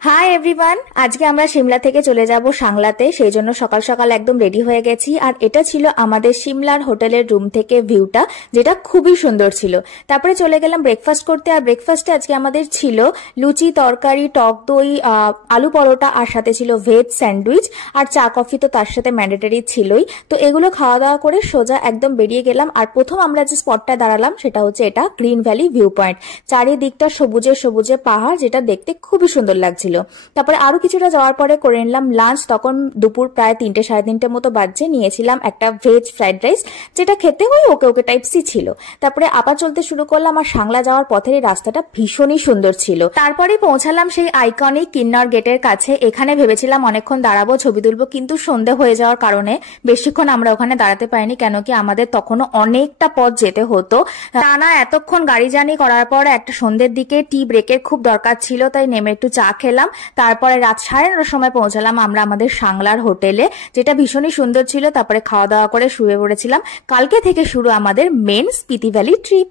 Hi everyone, আজকে আমরা সিমলা থেকে চলে যাব সাংলাতে। সেই জন্য সকাল সকাল একদম রেডি হয়ে গেছি। আর এটা ছিল আমাদের সিমলার হোটেলের রুম থেকে ভিউটা, যেটা খুবই সুন্দর ছিল। তারপরে চলে গেলাম ব্রেকফাস্ট করতে। আর ব্রেকফাস্টে আজকে আমাদের ছিল লুচি, তরকারি, টক দই, আলু পরোটা, আর সাথে ছিল ভেজ স্যান্ডউইচ, আর চা কফি তো তার সাথে ম্যান্ডেটরি ছিলই। তো এগুলো খাওয়া দাওয়া করে সোজা একদম বেরিয়ে গেলাম। আর প্রথম আমরা যে স্পটটা দাঁড়ালাম সেটা হচ্ছে এটা গ্রিন ভ্যালি ভিউ পয়েন্ট। চারিদিকটা সবুজে সবুজে পাহাড়, যেটা দেখতে খুবই সুন্দর লাগছিল। তারপরে আরো কিছুটা যাওয়ার পরে করে নিলাম লাঞ্চ। তখন দুপুর প্রায় 3টে সাড়ে 3টের মতো বাজছে। নিয়েছিলাম একটা ভেজ ফ্রাইড রাইস, যেটা খেতে ওই ওকে ওকে টাইপসই ছিল। তারপরে আবার চলতে শুরু করলাম। আর সাংলা যাওয়ার পথের এই রাস্তাটা ভীষণই সুন্দর ছিল। তারপরে পৌঁছালাম সেই আইকনিক কিন্নর গেটের কাছে। এখানে ভেবেছিলাম অনেকক্ষণ দাঁড়াবো, ছবি তুলবো, কিন্তু সন্ধে হয়ে যাওয়ার কারণে বেশিক্ষণ আমরা ওখানে দাঁড়াতে পারিনি, কেন কি আমাদের তখনও অনেকটা পথ যেতে হতো। টানা এতক্ষণ গাড়ি জার্নি করার পর একটা সন্ধ্যের দিকে টি ব্রেকের খুব দরকার ছিল, তাই নেমে একটু চা খেলাম। তারপরে রাত 9:30 সময় পৌঁছালাম আমরা আমাদের সাংলার হোটেলে, যেটা ভীষণই সুন্দর ছিল। তারপরে খাওয়া দাওয়া করে শুয়ে পড়েছিলাম। কালকে থেকে শুরু আমাদের মেন স্পিতি ভ্যালি ট্রিপ।